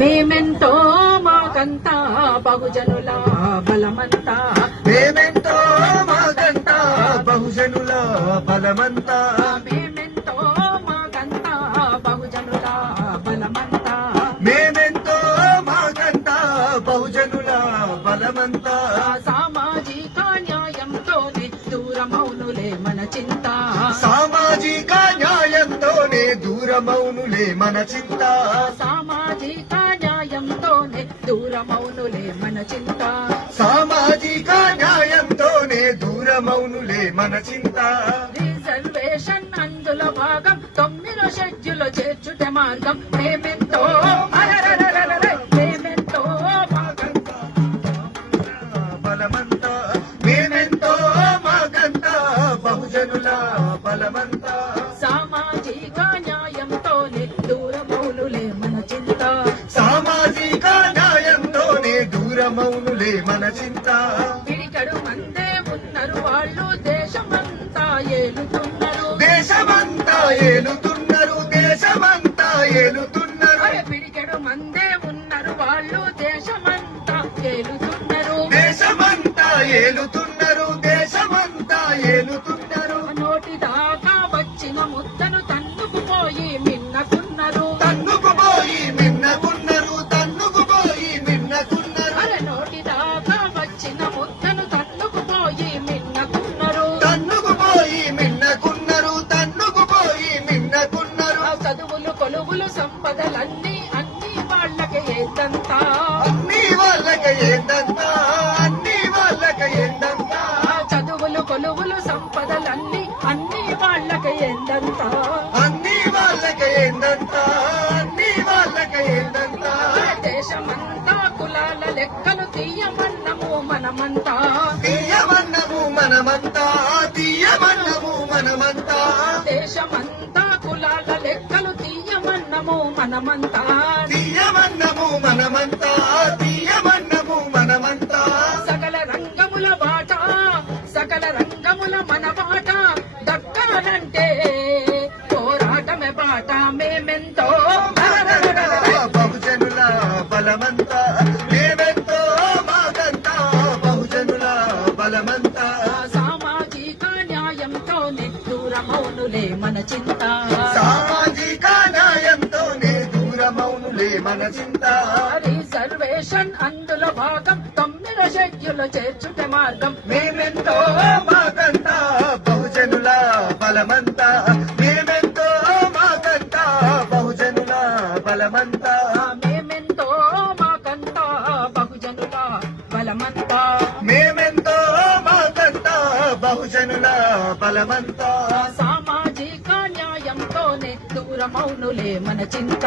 మేమెంతో మాకంతా బహుజనుల బలమంతా మేమెంతో మాకంతా బహుజనుల బలమంతా మేమెంతో మాకంతా బహుజనుల బలమంతా మేమెంతో మాకంతా బహుజనుల బలమంతా సామాజిక న్యాయంతోనే దూరమౌనులే మన చింత సామాజిక న్యాయంతోనే దూరమౌనులే మన చింత సామాజిక న్యాయంతోనే దూరమౌనులే మన చింత సామాజిక న్యాయంతోనే దూరమౌనులే మన చింత రిజర్వేషన్ అందుల భాగం 9వ షెడ్యూల్లో చేర్చుటే మార్గం మేమెంతో మేమెంతో బలమంతా మేమెంతో మాకంతా బహుజనుల బలమంతా సామాజిక న్యాయంతోనే దూరమౌనులే మన చింత సామాజిక న్యాయంతోనే దూరమౌనులే మన చింత పిడికడు మందే ఉన్నారు వాళ్ళు దేశమంతా ఏలుతున్నారు దేశమంతా ఏలుతున్నారు దేశమంతా ఏలుతున్నారు పిడికెడు మందే ఉన్నారు వాళ్ళు దేశమంతా ఏలుతున్నారు దేశమంతా ఏలుతున్నారు దేశమంతా ఏలుతున్నారు నోటి దాకా వచ్చిన ముద్దను తన్నుకుపోయి మిన్నకున్నారు తన్నుకుపోయి మిన్నకున్నారు తన్నుకుపోయి మిన్నకున్నారు నోటి దాకా వచ్చిన ముద్దను తన్నుకుపోయి మిన్నకున్నారు తన్నుకుపోయి మిన్నకున్నారు తన్నుకుపోయి మిన్నకున్నారు చదువులు కొలువులు సంపదలన్నీ అన్ని వాళ్ళకి ఏందంతా అన్ని వాళ్ళకి ఏందంతా అన్ని వాళ్ళకి ఏందంతా చదువులు కొలువులు సంపదలన్నీ అన్ని వాళ్ళకి ఏందంతా అన్ని వాళ్ళకి ఏందంతా అన్ని వాళ్ళకి ఏందంతా దేశమంతా కులాల లెక్కలు తీయమన్నము మనమంతా తీయమన్నము మనమంతా తీయమన్నము మనమంతా దేశమంతా కులాల లెక్కలు తీయమన్నము మనమంతా తీయమన్నము మనమంతా తీయమన్నము మనమంతా సకల రంగముల బాట సకల రంగముల మన బాట దక్కాలంటే పోరాటమే బాట మేమెంతో బహుజనుల బలమంతా మేమెంతో మాకంతా బహుజనుల బలమంతా సామాజిక న్యాయంతోనే దూరమౌనులే మన చింత సామాజిక న్యాయంతోనే దూరమౌనులే మన చింత రిజర్వేషన్ అందులో భాగం 9వ షెడ్యూల్లో చేర్చుటే మార్గం మేమెంతో మాకంతా బహుజనుల బలమంతా మేమెంతో మాకంతా బహుజనుల బలమంతా మేమెంతో మాకంతా బహుజనుల బలమంతా మేమెంతో మాకంతా బహుజనుల బలమంతా సామాజిక న్యాయంతోనే దూరమౌనులే మన చింత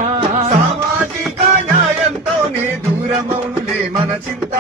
సామాజిక న్యాయంతోనే దూరమౌనులే మన చింత